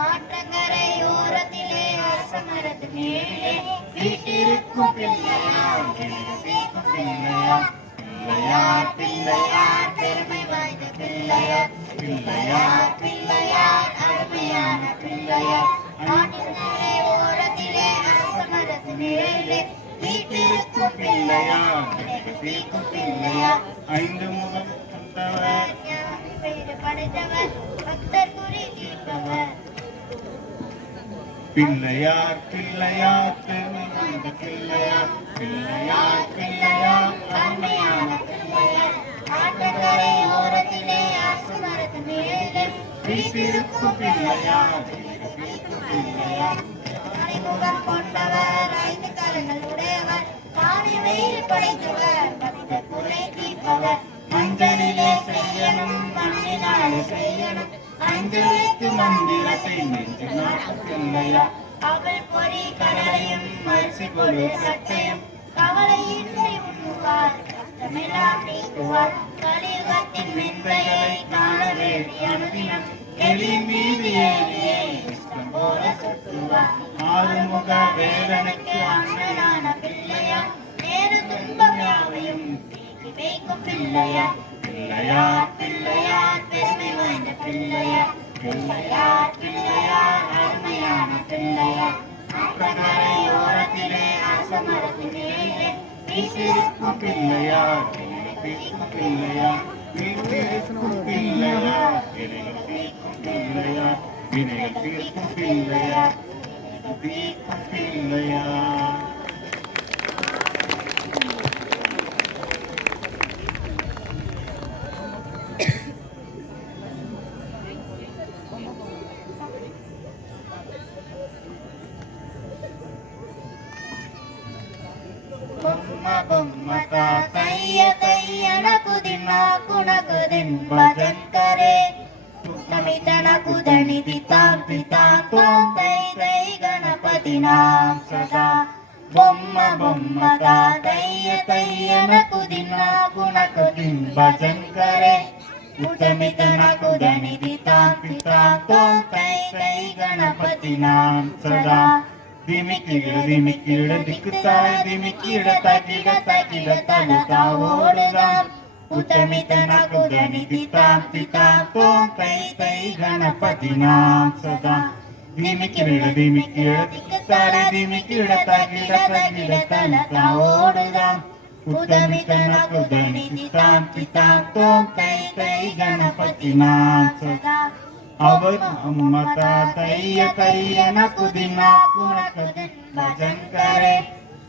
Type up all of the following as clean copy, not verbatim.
ஆற்றங்கரை ஓரத்திலே அரசமரத்து மேலே வீட்டிருக்கும் பிள்ளையார் பிள்ளையார் பிள்ளையார் பிள்ளையார் பெருமை வாய்ந்த பிள்ளையார் பிள்ளையார் பிள்ளையார் அருமையான பிள்ளையார் ஆற்றங்கரை ஓரத்திலே அரசமரத்து மேலே வீட்டிருக்கும் பிள்ளையார் பிள்ளையார் ஐந்து முகம் கொண்டவர் படைத்தவர் பக்தர் குறி தீர்ப்பவர் பிள்ளையார் பிள்ளையார் பெருமை வாய்ந்த பிள்ளையார் பிள்ளையார் பிள்ளையார் அருமையான பிள்ளையார் ஆற்றங்கரை ஓரத்திலே அரசமரத்து மேலே வீட்டிருக்கும் பிள்ளையார் பிள்ளையார் முகம் கொண்டவர் ஐந்து கரங்கள் உடையவர் தானே வெயில் படைத்தவர் பக்தர் குறை தீர்ப்பவர் மஞ்சளிலே செய்யணும் மண்ணினாலே செய்யணும் அஞ்சலிக்கு மந்திரத்தை நெஞ்சு நாட்டு பிள்ளையார் அவள் பொறி கடலையும் அரிசி கொடு சட்டையும் கவலையின்றி உண்ணுவார் கஷ்டமெல்லாம் நீக்குவார் கலியுகத்தின் மென்மைகளை காண வேண்டி அனுதினம் எலி மீது ஏறியே இஷ்டம் போல சுற்றுவார் ஆறுமுக வேலனுக்கு அண்ணனான பிள்ளையார் நேரு துன்பம் யாவையும் வைக்கும் பிள்ளையார் பிள்ளையார் பிள்ளையார் பெருமை வாய்ந்த பிள்ளையார் பிள்ளையார் பிள்ளையார் அருமையான பிள்ளையார் ஆற்றங்கரை ஓரத்திலே அரசமரத்து மேலே வீட்டிருக்கும் பிள்ளையார் பிள்ளையார் வீட்டிருக்கும் பிள்ளையார் பிள்ளையார் வினைகள் தீர்க்கும் பிள்ளையார் தீர்க்கும் பிள்ளையார் బొమ్మ తయ్య తయ్యనకు దిన్నాకు నకుదిన్ భజన్ కరే నమితనకు దణిది తాంపి తాంతో తై తై గణపతి నాం సదా బొమ్మ తయ్య తయ్యనకు దిన్నాకు నకుదిన్ భజన్ కరే ఉతమితనకు దణిది తాంపి తాంతో తై తై గణపతి నాం సదా ദിമിക്കിട ദിക്കുത്തായ ദിമിക്കിട തകിട തലുതാവോടുതാം ഉത്തമിതനകുദനി ദിത്താം തിത്താം തോം തൈ തൈ ഗണപതി നാം സദാ ദിമിക്കിട ദിക്കുത്തായ ദിമിക്കിട തകിട തലുതാവോടുതാം ഉത്തമിതനകുദനി ദിത്താം തിത്താം തോം തൈ തൈ ഗണപതി നാം സദാ அவர் அம்மதா தைய தையன குதினா குணகுதன் பஜன் கரே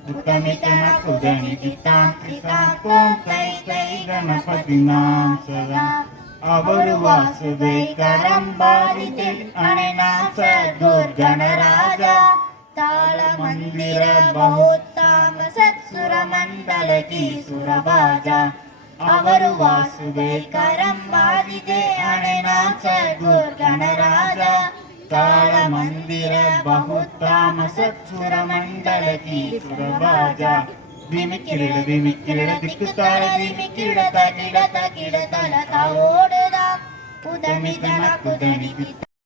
உத்தமிதன குதனி தித்தாம் தித்தாம் கோம் தை தை கணபதி நாம் சதா அவர் வாசுதை கரம்பாரிதே அணைனா சத்குர் கணராஜா தாள மந்திர பௌத்தாம சத்சுர மண்டல கீ சுரபாஜா ಅವರು ವಾಸುದೇ ಕರಂಬಾದಿದೆ ಅಣೆನಾ ಸದ್ಗುರ್ ಗಣರಾಜ ತಾಳ ಮಂದಿರ ಬಹುತಾಮ ಸತ್ಸುರ ಮಂಡಲ ಕೀ ಸುರಭಾಜ ದಿಮಿಕ್ಕಿಡ ದಿಕ್ಕುತ್ತಾಳ ದಿಮಿಕ್ಕಿಡ ತಗಿಡ ತಲ ಓಡುದ ಉದಮಿದನ ಕುದನಿ